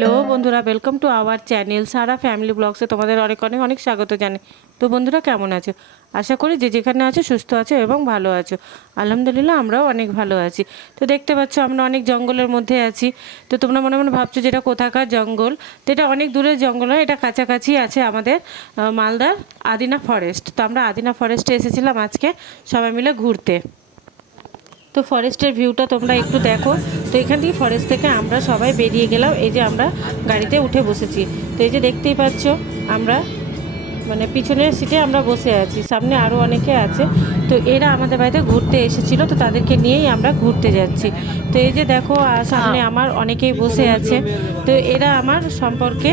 Hello বন্ধুরা, welcome to our channel Sara family ব্লগসে তোমাদের অনেক অনেক অনেক স্বাগত জানাই। তো বন্ধুরা, কেমন আছো? আশা করি যে যেখানে আছো সুস্থ আছো এবং ভালো আছো। আলহামদুলিল্লাহ, আমরাও অনেক ভালো আছি। তো দেখতে পাচ্ছ আমরা অনেক জঙ্গলের মধ্যে আছি। তো তোমরা মনে মনে ভাবছো যে এটা কোথাকার জঙ্গল। তো এটা অনেক দূরের জঙ্গল নয়, এটা কাছাকাছি আছে আমাদের মালদার আদিনা ফরেস্ট। তো আমরা আদিনা ফরেস্টে এসেছিলাম আজকে সবাই মিলে ঘুরতে। তো ফরেস্টের ভিউটা তোমরা একটু দেখো। তো এখান থেকে ফরেস্ট থেকে আমরা সবাই বেরিয়ে গেলাম। এই যে আমরা গাড়িতে উঠে বসেছি। তো এই যে দেখতেই পাচ্ছ আমরা মানে পিছনের সিটে আমরা বসে আছি, সামনে আরও অনেকে আছে। তো এরা আমাদের বাড়িতে ঘুরতে এসেছিলো, তো তাদেরকে নিয়েই আমরা ঘুরতে যাচ্ছি। তো এই যে দেখো সামনে আমার অনেকেই বসে আছে। তো এরা আমার সম্পর্কে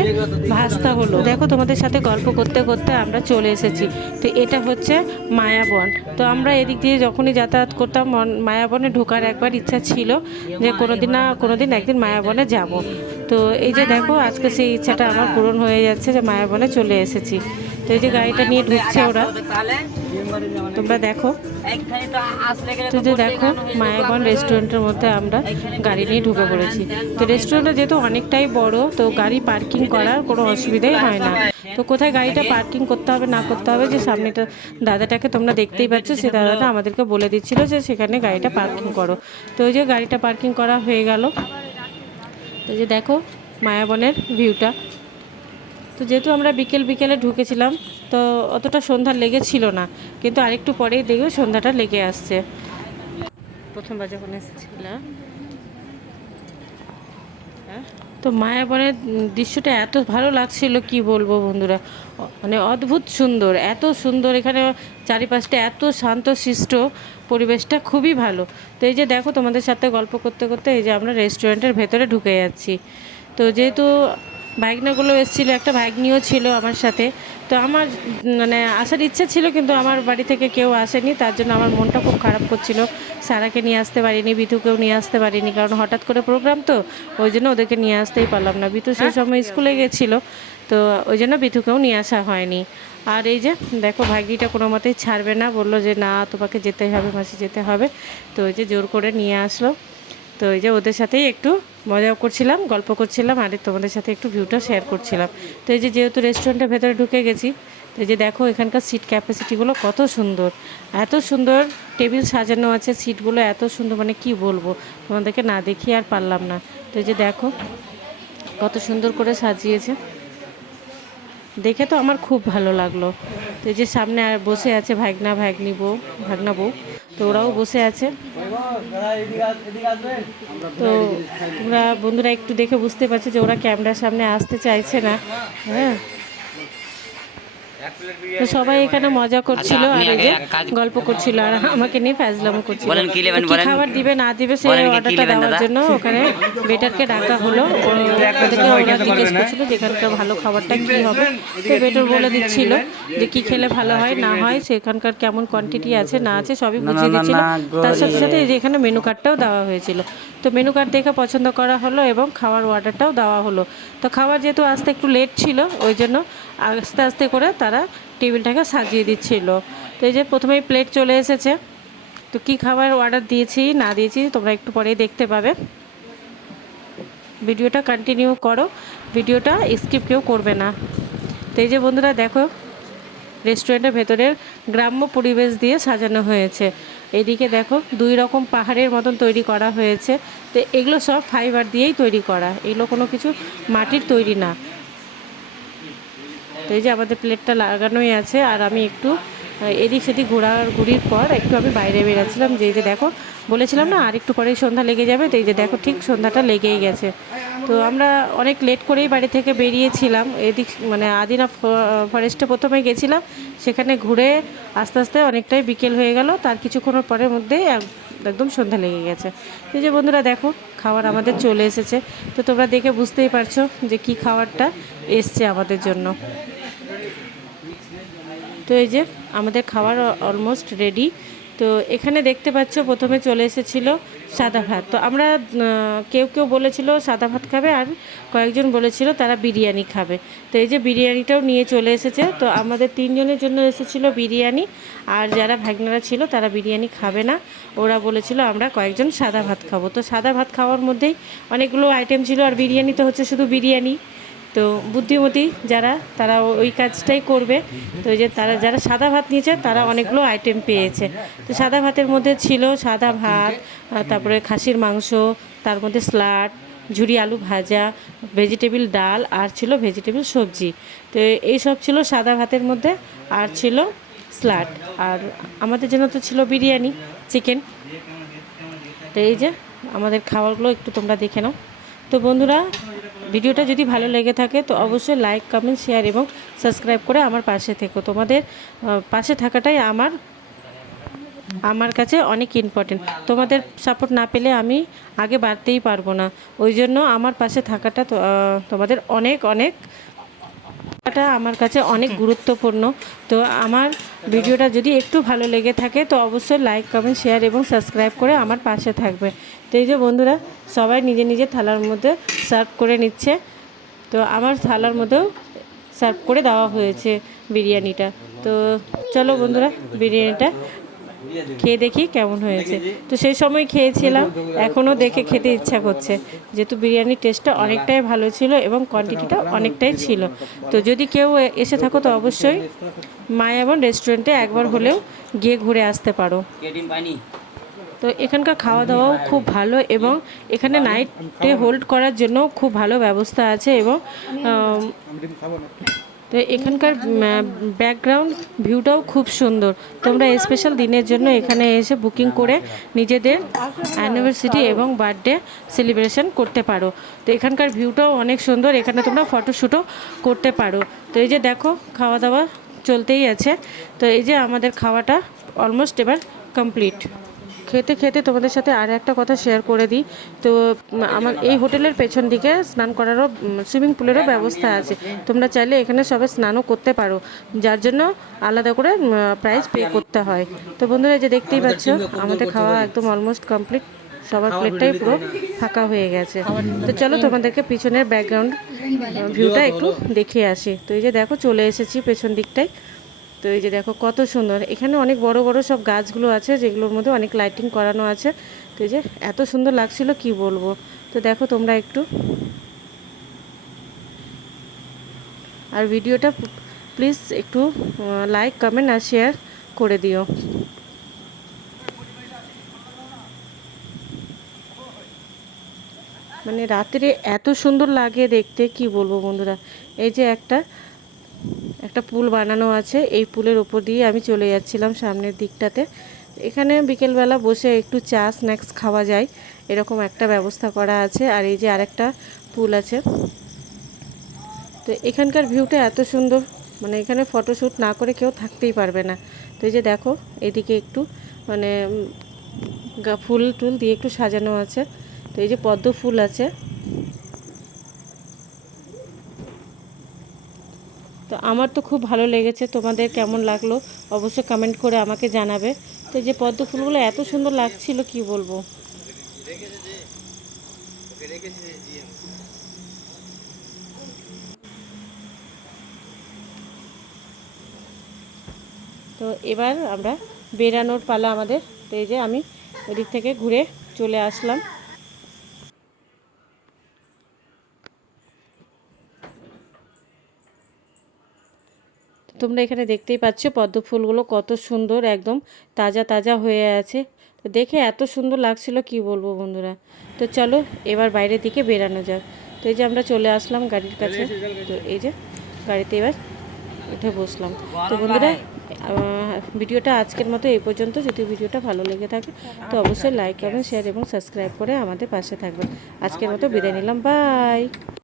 ভাস্তা হলো। দেখো তোমাদের সাথে গল্প করতে করতে আমরা চলে এসেছি। তো এটা হচ্ছে মায়াবন। তো আমরা এদিক দিয়ে যখনই যাতায়াত করতাম মায়াবনে ঢোকার একবার ইচ্ছা ছিল যে কোনোদিন না কোনোদিন একদিন মায়াবনে যাব। তো এই যে দেখো আজকে সেই ইচ্ছাটা আমার পূরণ হয়ে যাচ্ছে যে মায়াবনে চলে এসেছি। তো এই যে গাড়িটা নিয়ে ঢুকছে ওরা, তোমরা দেখো। তো যে দেখো মায়াবন রেস্টুরেন্টের মধ্যে আমরা গাড়ি নিয়ে ঢুকে পড়েছি। তো রেস্টুরেন্টটা যেহেতু অনেকটাই বড়, তো গাড়ি পার্কিং করার কোনো অসুবিধাই হয় না। তো কোথায় গাড়িটা পার্কিং করতে হবে না করতে হবে, যে সামনেটা দাদাটাকে তোমরা দেখতেই পাচ্ছ, সে দাদাটা আমাদেরকে বলে দিচ্ছিল যে সেখানে গাড়িটা পার্কিং করো। তো ওই যে গাড়িটা পার্কিং করা হয়ে গেল। তো যে দেখো মায়াবনের ভিউটা। তো যেহেতু আমরা বিকেলে ঢুকেছিলাম, তো অতটা সন্ধ্যা লেগেছিল না, কিন্তু আরেকটু পরেই দেখবে সন্ধ্যাটা লেগে আসছে। প্রথমবার যখন এসেছিলাম, তো মায়াবনের দৃশ্যটা এত ভালো লাগছিল কি বলবো বন্ধুরা, মানে অদ্ভুত সুন্দর, এত সুন্দর। এখানে চারিপাশটা এত শান্তশিষ্ট, পরিবেশটা খুবই ভালো। তো এই যে দেখো তোমাদের সাথে গল্প করতে করতে এই যে আমরা রেস্টুরেন্টের ভেতরে ঢুকে যাচ্ছি। তো যেহেতু ভাগ্নাগুলো এসেছিলো, একটা ভাগ্নিও ছিল আমার সাথে। তো আমার মানে আসার ইচ্ছা ছিল, কিন্তু আমার বাড়ি থেকে কেউ আসেনি, তার জন্য আমার মনটা খুব খারাপ করছিল। সারাকে নিয়ে আসতে পারিনি, বিথুকেও নিয়ে আসতে পারিনি, কারণ হঠাৎ করে প্রোগ্রাম, তো ওই জন্য ওদেরকে নিয়ে আসতেই পারলাম না। বিথু সেই সময় স্কুলে গেছিলো, তো ওই জন্য বিথুকেও নিয়ে আসা হয়নি। আর এই যে দেখো ভাগ্নিটা কোনো মতেই ছাড়বে না, বললো যে না তোমাকে যেতে হবে মাসি, যেতে হবে। তো ওই যে জোর করে নিয়ে আসলো। তো এই যে ওদের সাথেই একটু মজা করছিলাম, গল্প করছিলাম, আর তোমাদের সাথে একটু ভিউটা শেয়ার করছিলাম। তো এই যে যেহেতু রেস্টুরেন্টের ভেতরে ঢুকে গেছি, তো এই যে দেখো এখানকার সিট ক্যাপাসিটিগুলো কত সুন্দর, এত সুন্দর টেবিল সাজানো আছে, সিটগুলো এত সুন্দর, মানে কি বলবো, তোমাদেরকে না দেখিয়ে আর পারলাম না। তো এই যে দেখো কত সুন্দর করে সাজিয়েছে, দেখে তো আমার খুব ভালো লাগলো। তো এই যে সামনে আর বসে আছে ভাগনা বউ, তো ওরাও বসে আছে। তো তোমরা বন্ধুরা একটু দেখে বুঝতে পারছো যে ওরা ক্যামেরার সামনে আসতে চাইছে না। হ্যাঁ, তো সবাই এখানে মজা করছিল আর এই যে গল্প করছিল, আর আমাকে নিয়ে ফাজলামো করছিল। কি খাবার দিবে না দিবে সেই অর্ডারটা দেওয়ার জন্য ওখানে বেটারকে ডাকা হলো। ওদেরকে ওরা জিজ্ঞেস করছিল যেখানকার ভালো খাবারটা কী হবে। তো বেটার বলে দিচ্ছিল যে কী খেলে ভালো হয় না হয়, সেখানকার কেমন কোয়ান্টিটি আছে না আছে সবই বুঝিয়ে দিচ্ছিল। তার সাথে সাথে এই যে এখানে মেনু কার্ডটাও দেওয়া হয়েছিল। তো মেনু কার্ড দেখে পছন্দ করা হলো এবং খাওয়ার অর্ডারটাও দেওয়া হলো। তো খাবার যেহেতু আসতে একটু লেট ছিল, ওই জন্য আস্তে আস্তে করে তারা টেবিলটাকে সাজিয়ে দিচ্ছিল। তো এই যে প্রথমেই প্লেট চলে এসেছে। তো কী খাবার অর্ডার দিয়েছি না দিয়েছি তোমরা একটু পরেই দেখতে পাবে। ভিডিওটা কন্টিনিউ করো, ভিডিওটা স্কিপ কেউ করবে না। তো এই যে বন্ধুরা দেখো রেস্টুরেন্টের ভেতরের গ্রাম্য পরিবেশ দিয়ে সাজানো হয়েছে। এদিকে দেখো 2 রকম পাহাড়ের মতন তৈরি করা হয়েছে। তো এগুলো সব ফাইবার দিয়েই তৈরি করা, এগুলো কোনো কিছু মাটির তৈরি না। তো এই যে আমাদের প্লেটটা লাগানোই আছে, আর আমি একটু এদিক সেদিক ঘোরাঘুরির পর একটু আমি বাইরে বেরাচ্ছিলাম। যে এই যে দেখো বলেছিলাম না আর একটু পরেই সন্ধ্যা লেগে যাবে, তো এই যে দেখো ঠিক সন্ধ্যাটা লেগেই গেছে। তো আমরা অনেক লেট করেই বাড়ি থেকে বেরিয়েছিলাম। এদিক মানে আদিনা ফরেস্টে প্রথমে গেছিলাম, সেখানে ঘুরে আস্তে আস্তে অনেকটাই বিকেল হয়ে গেল। তার কিছুক্ষণের পরের মধ্যেই একদম সন্ধ্যা লেগে গেছে। এই যে বন্ধুরা দেখো খাবার আমাদের চলে এসেছে। তো তোমরা দেখে বুঝতেই পারছো যে কি খাবারটা এসছে আমাদের জন্য। তো এই যে আমাদের খাবার অলমোস্ট রেডি। তো এখানে দেখতে পাচ্ছ প্রথমে চলে এসেছিলো সাদা ভাত। তো আমরা কেউ কেউ বলেছিল সাদা ভাত খাবে, আর কয়েকজন বলেছিল তারা বিরিয়ানি খাবে। তো এই যে বিরিয়ানিটাও নিয়ে চলে এসেছে। তো আমাদের 3 জনের জন্য এসেছিল বিরিয়ানি, আর যারা ভাগনারা ছিল তারা বিরিয়ানি খাবে না, ওরা বলেছিল আমরা কয়েকজন সাদা ভাত খাবো। তো সাদা ভাত খাওয়ার মধ্যেই অনেকগুলো আইটেম ছিল, আর বিরিয়ানি তো হচ্ছে শুধু বিরিয়ানি। তো বুদ্ধিমতী যারা তারা ওই কাজটাই করবে। তো এই যে তারা যারা সাদা ভাত নিয়েছে তারা অনেকগুলো আইটেম পেয়েছে। তো সাদা ভাতের মধ্যে ছিল সাদা ভাত, তারপরে খাসির মাংস, তার মধ্যে স্যালাড, ঝুরি আলু ভাজা, ভেজিটেবিল ডাল, আর ছিল ভেজিটেবিল সবজি। তো এই সব ছিল সাদা ভাতের মধ্যে, আর ছিল স্যালাড, আর আমাদের জন্য তো ছিল বিরিয়ানি, চিকেন। তো এই যে আমাদের খাবারগুলো একটু তোমরা দেখে নাও। তো বন্ধুরা, ভিডিওটা যদি ভালো লেগে থাকে তো অবশ্যই লাইক, কমেন্ট, শেয়ার এবং সাবস্ক্রাইব করে আমার পাশে থেকো। তোমাদের পাশে থাকাটাই আমার কাছে অনেক ইম্পর্টেন্ট। তোমাদের সাপোর্ট না পেলে আমি আগে বাড়তেই পারবো না। ওই জন্য আমার পাশে থাকাটা তোমাদের অনেক অনেক আমার কাছে অনেক গুরুত্বপূর্ণ। তো আমার ভিডিওটা যদি একটু ভালো লেগে থাকে তো অবশ্যই লাইক, কমেন্ট, শেয়ার এবং সাবস্ক্রাইব করে আমার পাশে থাকবে। তো এই যে বন্ধুরা, সবাই নিজের নিজের থালার মধ্যে সার্ভ করে নিচ্ছে। তো আমার থালার মধ্যেও সার্ভ করে দেওয়া হয়েছে বিরিয়ানিটা। তো চলো বন্ধুরা, বিরিয়ানিটা খেয়ে দেখি কেমন হয়েছে। তো সেই সময় খেয়েছিলাম, এখনও দেখে খেতে ইচ্ছা করছে, যেহেতু বিরিয়ানির টেস্টটা অনেকটাই ভালো ছিল এবং কোয়ান্টিটিটা অনেকটাই ছিল। তো যদি কেউ এসে থাকো তো অবশ্যই মায়াবন রেস্টুরেন্টে একবার হলেও গিয়ে ঘুরে আসতে পারো। তো এখানকার খাওয়া দাওয়াও খুব ভালো, এবং এখানে নাইটে হোল্ড করার জন্য খুব ভালো ব্যবস্থা আছে। এবং তো এখানকার ব্যাকগ্রাউন্ড ভিউটাও খুব সুন্দর। তোমরা স্পেশাল দিনের জন্য এখানে এসে বুকিং করে নিজেদের অ্যানিভার্সারি এবং বার্থডে সেলিব্রেশন করতে পারো। তো এখানকার ভিউটাও অনেক সুন্দর, এখানে তোমরা ফটোশ্যুটও করতে পারো। তো এই যে দেখো, খাওয়া দাওয়া চলতেই আছে। তো এই যে আমাদের খাওয়াটা অলমোস্ট এবার কমপ্লিট। খেতে খেতে তোমাদের সাথে আর একটা কথা শেয়ার করে দিই। তো আমার এই হোটেলের পেছন দিকে স্নান করারও সুইমিং পুলেরও ব্যবস্থা আছে। তোমরা চাইলে এখানে সবাই স্নানও করতে পারো, যার জন্য আলাদা করে প্রাইস পে করতে হয়। তো বন্ধুরা, যে দেখতেই পাচ্ছ আমাদের খাওয়া একদম অলমোস্ট কমপ্লিট, সবার প্লেটটাই পুরো ফাঁকা হয়ে গেছে। তো চলো তোমাদেরকে পিছনের ব্যাকগ্রাউন্ড ভিউটা একটু দেখিয়ে আসি। তো এই যে দেখো, চলে এসেছি পেছন দিকটায়। তো এই যে দেখো কত সুন্দর, এখানে অনেক বড় বড় সব গাছগুলো আছে, যেগুলোর মধ্যে অনেক লাইটিং করানো আছে। তো এই যে এত সুন্দর লাগছিল কি বলবো। তো দেখো তোমরা একটু, আর ভিডিওটা প্লিজ একটু লাইক, কমেন্ট আর শেয়ার করে দিও। মানে রাত্রে এত সুন্দর লাগে দেখতে কি বলবো বন্ধুরা। এই যে একটা পুল বানানো আছে, এই পুলের ওপর দিয়ে আমি চলে যাচ্ছিলাম সামনের দিকটাতে। এখানে বিকেলবেলা বসে একটু চা স্ন্যাক্স খাওয়া যায়, এরকম একটা ব্যবস্থা করা আছে। আর এই যে আরেকটা পুল আছে। তো এখানকার ভিউটা এত সুন্দর, মানে এখানে ফটোশ্যুট না করে কেউ থাকতেই পারবে না। তো এই যে দেখো, এদিকে একটু মানে ফুল টুল দিয়ে একটু সাজানো আছে। তো এই যে পদ্ম ফুল আছে। তো আমার তো খুব ভালো লেগেছে, তোমাদের কেমন লাগলো অবশ্যই কমেন্ট করে আমাকে জানাবে। তো এই যে পদ্ম ফুলগুলো এত সুন্দর লাগছিল কি বলবো। তো এবার আমরা বেরানোর পালা আমাদের। তো এই যে আমি ওদিক থেকে ঘুরে চলে আসলাম। তোমরা এখানে দেখতেই পাচ্ছ পদ্ম ফুলগুলো কত সুন্দর, একদম তাজা তাজা হয়ে আছে। তো দেখে এত সুন্দর লাগছিল কি বলবো বন্ধুরা। তো চলো এবার বাইরের দিকে বেরানো যাক। তো এই যে আমরা চলে আসলাম গাড়ির কাছে। তো এই যে গাড়িতে এবার উঠে বসলাম। তো বন্ধুরা, ভিডিওটা আজকের মতো এই পর্যন্ত। যদি ভিডিওটা ভালো লেগে থাকে তো অবশ্যই লাইক, কমেন্ট, শেয়ার এবং সাবস্ক্রাইব করে আমাদের পাশে থাকবেন। আজকের মতো বিদায় নিলাম, বাই।